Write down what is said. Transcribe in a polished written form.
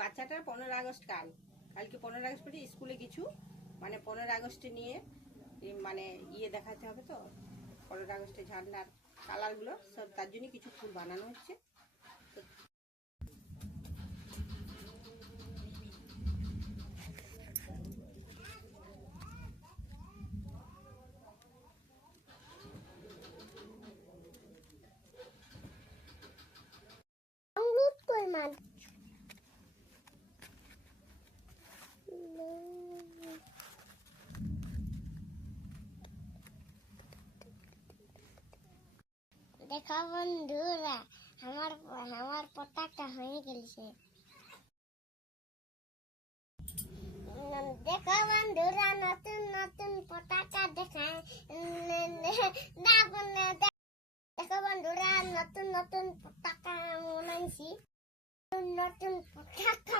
বাচ্চাটার 15 আগস্ট কালকে 15 আগস্ট স্কুলে কিছু মানে 15 আগস্টে নিয়ে মানে দেখাতে হবে তো 15 আগস্টে ঝান্ডার কালারগুলো সব, তার জন্য কিছু ফুল বানানো হচ্ছে। देखो बंधुरा हमार पटाखा হয়ে গেছে। देखो बंधुरा नতুন नতুन पटाखा দেখায় देखो बंधुरा नতুন नতুन पटाखा বানাইছি। नতুन पटाखा